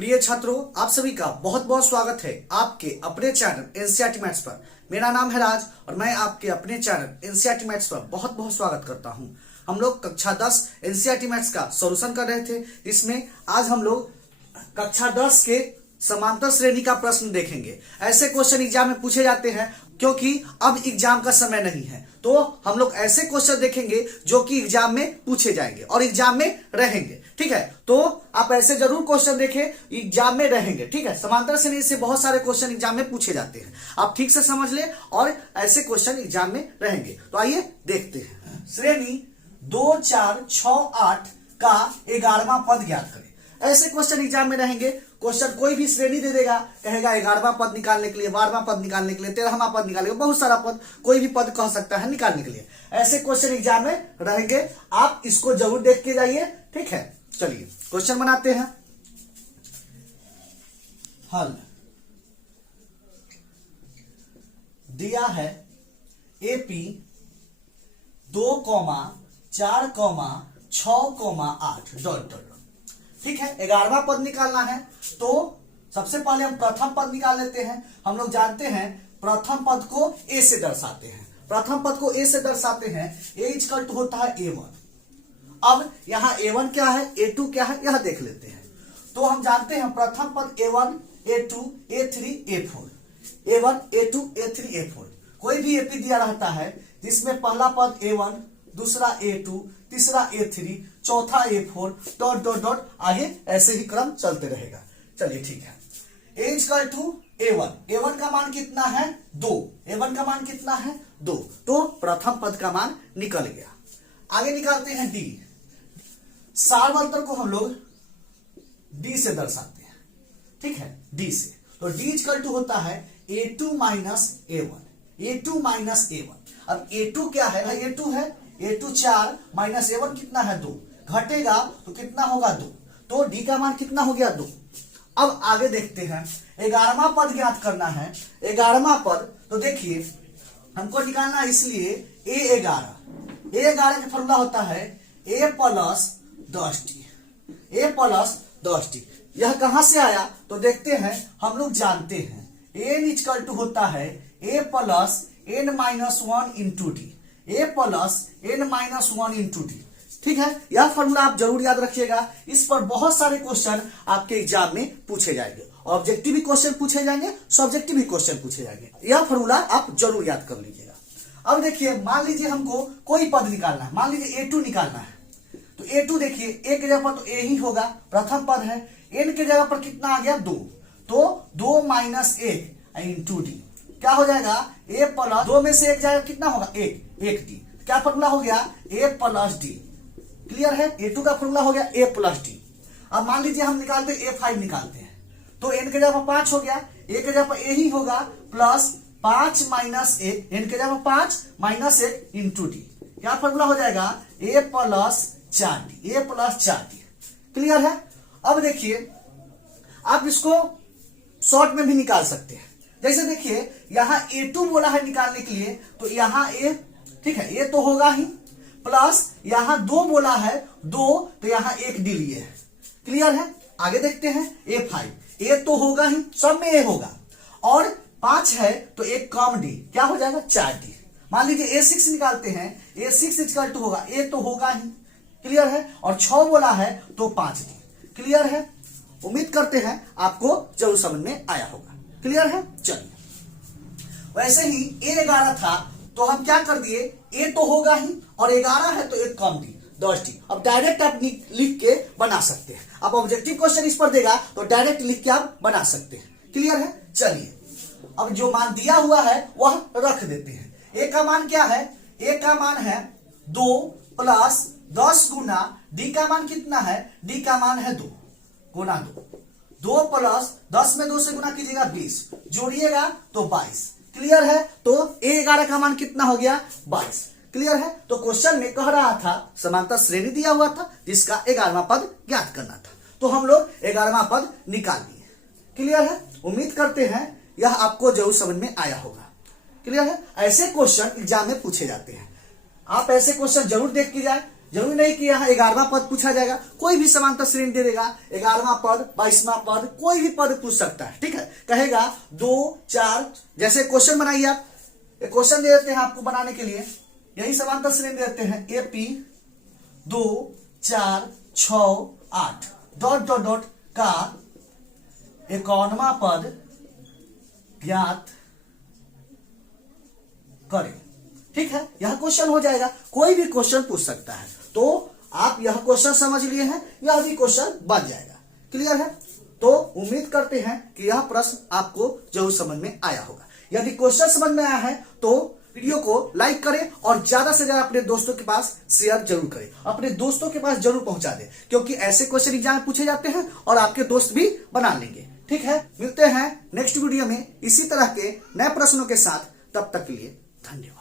प्रिय छात्रों, आप सभी का बहुत बहुत स्वागत है आपके अपने चैनल एनसीईआरटी मैथ्स पर। मेरा नाम है राज और मैं आपके अपने चैनल एनसीईआरटी मैथ्स पर बहुत बहुत स्वागत करता हूं। हम लोग कक्षा 10 एनसीईआरटी मैथ्स का सॉल्यूशन कर रहे थे। इसमें आज हम लोग कक्षा 10 के समांतर श्रेणी का प्रश्न देखेंगे। ऐसे क्वेश्चन एग्जाम में पूछे जाते हैं क्योंकि अब एग्जाम का समय नहीं है, तो हम लोग ऐसे क्वेश्चन देखेंगे जो कि एग्जाम में पूछे जाएंगे और एग्जाम में रहेंगे। ठीक है, तो आप ऐसे जरूर क्वेश्चन देखें, एग्जाम में रहेंगे। ठीक है, समांतर श्रेणी से बहुत सारे क्वेश्चन एग्जाम में पूछे जाते हैं, आप ठीक से समझ ले और ऐसे क्वेश्चन एग्जाम में रहेंगे। तो आइए देखते हैं। श्रेणी 2, 4, 6, 8 का 11वां पद ज्ञात करें। ऐसे क्वेश्चन एग्जाम में रहेंगे। क्वेश्चन कोई भी श्रेणी दे देगा, कहेगा 11वां पद निकालने के लिए, 12वां पद निकालने के लिए, 13वां पद निकालने के लिए, बहुत सारा पद, कोई भी पद कह सकता है निकालने के लिए। ऐसे क्वेश्चन एग्जाम में रहेंगे, आप इसको जरूर देख के जाइए। ठीक है, चलिए क्वेश्चन बनाते हैं। हल दिया है एपी 2, 4, 6, 8 डॉट डॉट। ठीक है, 11वां पद निकालना है तो सबसे पहले हम प्रथम पद निकाल लेते हैं। हम लोग जानते हैं प्रथम पद को ए से दर्शाते हैं। प्रथम पद को ए से दर्शाते हैं, ए इक्वल टू होता है A1। अब यहाँ A1 क्या है, A2 क्या है, यह देख लेते हैं। तो हम जानते हैं प्रथम पद A1, A2, A3, A4, A1, A2, A3, A4। कोई भी एपी दिया रहता है जिसमें पहला पद A1, दूसरा A2, तीसरा A3, चौथा A4 डॉट डॉट डॉट, आगे ऐसे ही क्रम चलते रहेगा। चलिए ठीक है, A equal to A1, A1 का मान कितना है 2, A1 का मान कितना है 2, तो प्रथम पद का मान निकल गया। आगे निकालते हैं D। सार्वंतर को हम लोग D से दर्शाते हैं। ठीक है, D से, तो D इक्वल टू होता है A2 minus A1, A2 minus A1। अब A2 क्या है, A2 है A2 4 माइनस A1 कितना है 2, घटेगा तो कितना होगा 2, तो D का मान कितना हो गया 2। अब आगे देखते हैं, 11वां पद ज्ञात करना है। 11वां पद, तो देखिए हमको निकालना है, इसलिए A11 का फॉर्मूला होता है A plus 10D, A plus 10D। यह कहां से आया तो देखते हैं, हम लोग जानते हैं n इक्वल टू होता है A plus n minus 1 into D, A plus n minus 1 into D. ठीक है, यह फॉर्मूला आप जरूर याद रखिएगा। इस पर बहुत सारे क्वेश्चन आपके एग्जाम में पूछे जाएंगे, ऑब्जेक्टिव भी क्वेश्चन पूछे जाएंगे, सब्जेक्टिव भी क्वेश्चन पूछे जाएंगे। यह फॉर्मूला आप जरूर याद कर लीजिएगा। अब देखिए, मान लीजिए हमको कोई पद निकालना है, मान लीजिए A2 निकालना है, तो A2 देखिए A के जगह पर तो A ही होगा, प्रथम पद है। n के जगह पर कितना आ गया 2, तो 2 माइनस 1 इंटू डी क्या हो जाएगा, A प्लस 2 में से 1 जाएगा, कितना होगा 1 डी। क्या फॉर्मूला हो गया A प्लस डी। क्लियर है, A2 का फॉर्मूला हो गया A प्लस डी। अब मान लीजिए हम निकालते A5 निकालते हैं, तो n के जगह पर 5 हो गया, A के जगह पर A ही होगा, प्लस 5 माइनस 1, n के जगह पर 5 माइनस 1 इंटू डी। क्या फॉर्मूला हो जाएगा A plus 4D, A plus 4D। Clear है। अब देखिए, आप इसको शॉर्ट में भी निकाल सकते हैं। जैसे देखिए, यहां A2 बोला है निकालने के लिए, तो यहां A, ठीक है, ये तो होगा ही, प्लस यहां 2 बोला है 2, तो यहां 1 डी लिए है। क्लियर है। आगे देखते हैं A5, A तो होगा ही, सब में A होगा, और 5 है तो एक कम डी, क्या हो जाएगा 4D। मान लीजिए A6 निकालते हैं, A6 इक्वल टू होगा, A तो होगा ही। क्लियर है, और 6 बोला है तो 5D। क्लियर है, उम्मीद करते हैं आपको जरूर समझ में आया होगा। क्लियर है। चलिए, वैसे ही A11 था तो हम क्या कर दिए, A तो होगा ही और 11 है तो एक कम डी 10D। अब डायरेक्ट आप लिख के बना सकते हैं। अब ऑब्जेक्टिव क्वेश्चन इस पर देगा तो डायरेक्ट लिख के आप बना सकते हैं। क्लियर है। चलिए, अब जो मान दिया हुआ है वह रख देते हैं। A का मान क्या है, A का मान है 2 प्लस 10 गुना D का मान कितना है, D का मान है 2 गुना 2 प्लस 10 में 2 से गुना कीजिएगा 20, जोड़िएगा तो 22। क्लियर है, तो A11 का मान कितना हो गया 22। क्लियर है। तो क्वेश्चन में कह रहा था समांतर श्रेणी दिया हुआ था जिसका 11वां पद ज्ञात करना था, तो हम लोग 11वां पद निकाल लिए। क्लियर है, उम्मीद करते हैं यह आपको जरूर समझ में आया होगा। क्लियर है। ऐसे क्वेश्चन एग्जाम में पूछे जाते हैं, आप ऐसे क्वेश्चन जरूर देख के जाए। जरूरी नहीं कि यहाँ 11वां पद पूछा जाएगा, कोई भी समांतर श्रेणी दे देगा, 11वां पद, 22वां पद, कोई भी पद पूछ सकता है। ठीक है, कहेगा 2 4, जैसे क्वेश्चन बनाइए आप, एक क्वेश्चन दे देते हैं आपको बनाने के लिए, यही समांतर श्रेणी देते हैं, AP 2 4 6 8 डॉट डॉट डॉट का 51वां पद ज्ञात करें। ठीक है, यह क्वेश्चन हो जाएगा, कोई भी क्वेश्चन पूछ सकता है। तो आप यह क्वेश्चन समझ लिए हैं, यह भी क्वेश्चन बन जाएगा। क्लियर है? तो उम्मीद करते हैं कि यह प्रश्न आपको जरूर समझ में आया होगा। यदि क्वेश्चन समझ में आया है तो वीडियो को लाइक करें और ज्यादा से ज्यादा अपने दोस्तों के पास शेयर जरूर करें, अपने दोस्तों के पास जरूर पहुंचा दें, क्योंकि ऐसे क्वेश्चन एग्जाम में पूछे जाते हैं और आपके दोस्त भी बना लेंगे। ठीक है, मिलते हैं नेक्स्ट वीडियो में इसी तरह के नए प्रश्नों के साथ, तब तक के लिए धन्यवाद।